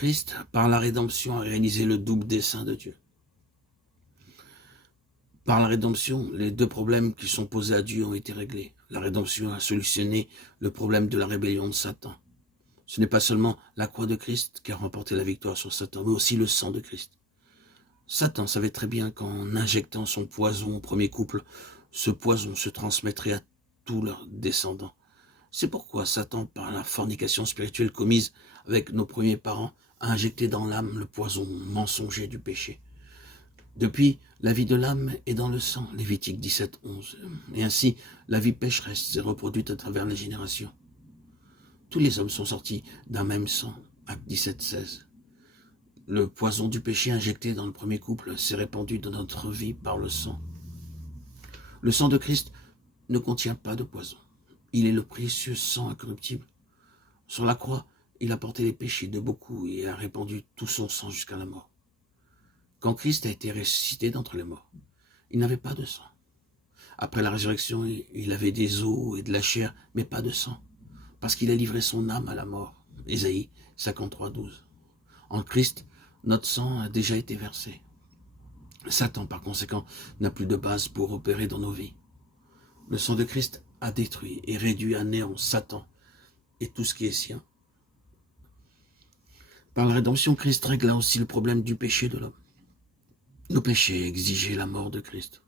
Christ, par la rédemption, a réalisé le double dessein de Dieu. Par la rédemption, les deux problèmes qui sont posés à Dieu ont été réglés. La rédemption a solutionné le problème de la rébellion de Satan. Ce n'est pas seulement la croix de Christ qui a remporté la victoire sur Satan, mais aussi le sang de Christ. Satan savait très bien qu'en injectant son poison au premier couple, ce poison se transmettrait à tous leurs descendants. C'est pourquoi Satan, par la fornication spirituelle commise avec nos premiers parents, a injecté dans l'âme le poison mensonger du péché. Depuis, la vie de l'âme est dans le sang, Lévitique 17, 11. Et ainsi, la vie pécheresse s'est reproduite à travers les générations. Tous les hommes sont sortis d'un même sang, Acte 17, 16. Le poison du péché injecté dans le premier couple s'est répandu dans notre vie par le sang. Le sang de Christ ne contient pas de poison. Il est le précieux sang incorruptible. Sur la croix, il a porté les péchés de beaucoup et a répandu tout son sang jusqu'à la mort. Quand Christ a été ressuscité d'entre les morts, il n'avait pas de sang. Après la résurrection, il avait des os et de la chair, mais pas de sang, parce qu'il a livré son âme à la mort. Ésaïe 53, 12. En Christ, notre sang a déjà été versé. Satan, par conséquent, n'a plus de base pour opérer dans nos vies. Le sang de Christ a détruit et réduit à néant Satan et tout ce qui est sien. Par la rédemption, Christ régla aussi le problème du péché de l'homme. Nos péchés exigeaient la mort de Christ.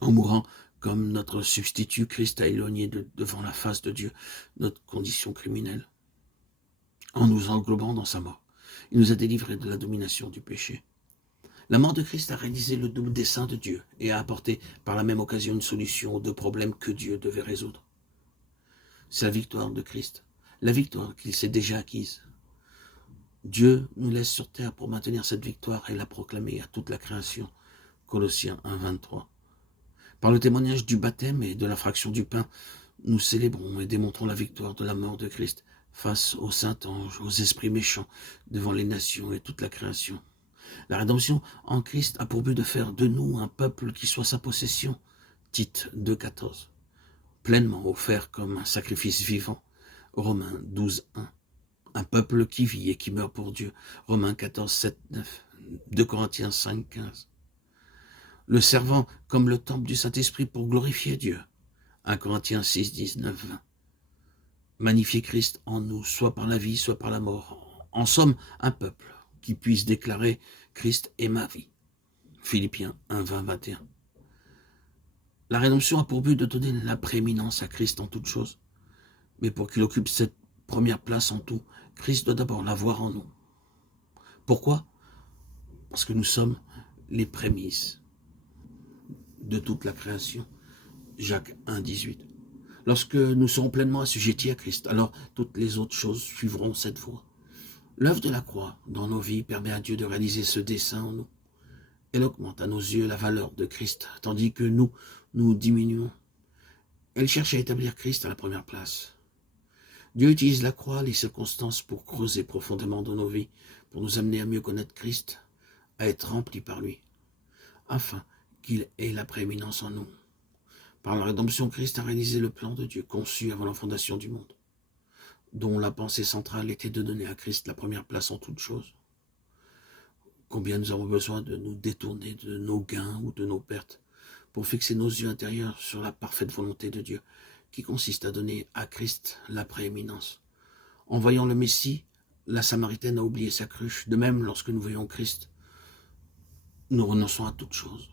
En mourant comme notre substitut, Christ a éloigné devant la face de Dieu notre condition criminelle. En nous englobant dans sa mort, il nous a délivrés de la domination du péché. La mort de Christ a réalisé le double dessein de Dieu et a apporté par la même occasion une solution aux deux problèmes que Dieu devait résoudre. C'est la victoire de Christ, la victoire qu'il s'est déjà acquise. Dieu nous laisse sur terre pour maintenir cette victoire et la proclamer à toute la création. Colossiens 1, 23. Par le témoignage du baptême et de la fraction du pain, nous célébrons et démontrons la victoire de la mort de Christ face aux saints anges, aux esprits méchants, devant les nations et toute la création. La rédemption en Christ a pour but de faire de nous un peuple qui soit sa possession. Tite 2, 14. Pleinement offert comme un sacrifice vivant. Romains 12, 1. Un peuple qui vit et qui meurt pour Dieu. Romains 14, 7, 9. 2 Corinthiens 5, 15. Le servant comme le temple du Saint-Esprit pour glorifier Dieu. 1 Corinthiens 6, 19, 20. Magnifier Christ en nous, soit par la vie, soit par la mort. En somme, un peuple qui puisse déclarer « Christ est ma vie ». Philippiens 1, 20, 21. La rédemption a pour but de donner la prééminence à Christ en toutes choses. Mais pour qu'il occupe cette première place en tout, Christ doit d'abord l'avoir en nous. Pourquoi? Parce que nous sommes les prémices de toute la création. Jacques 1, 18. Lorsque nous serons pleinement assujettis à Christ, alors toutes les autres choses suivront cette voie. L'œuvre de la croix dans nos vies permet à Dieu de réaliser ce dessein en nous. Elle augmente à nos yeux la valeur de Christ, tandis que nous diminuons. Elle cherche à établir Christ à la première place. Dieu utilise la croix, les circonstances pour creuser profondément dans nos vies, pour nous amener à mieux connaître Christ, à être remplis par lui, afin qu'il ait la prééminence en nous. Par la rédemption, Christ a réalisé le plan de Dieu conçu avant la fondation du monde, dont la pensée centrale était de donner à Christ la première place en toutes choses. Combien nous avons besoin de nous détourner de nos gains ou de nos pertes pour fixer nos yeux intérieurs sur la parfaite volonté de Dieu, qui consiste à donner à Christ la prééminence. En voyant le Messie, la Samaritaine a oublié sa cruche. De même, lorsque nous voyons Christ, nous renonçons à toute chose.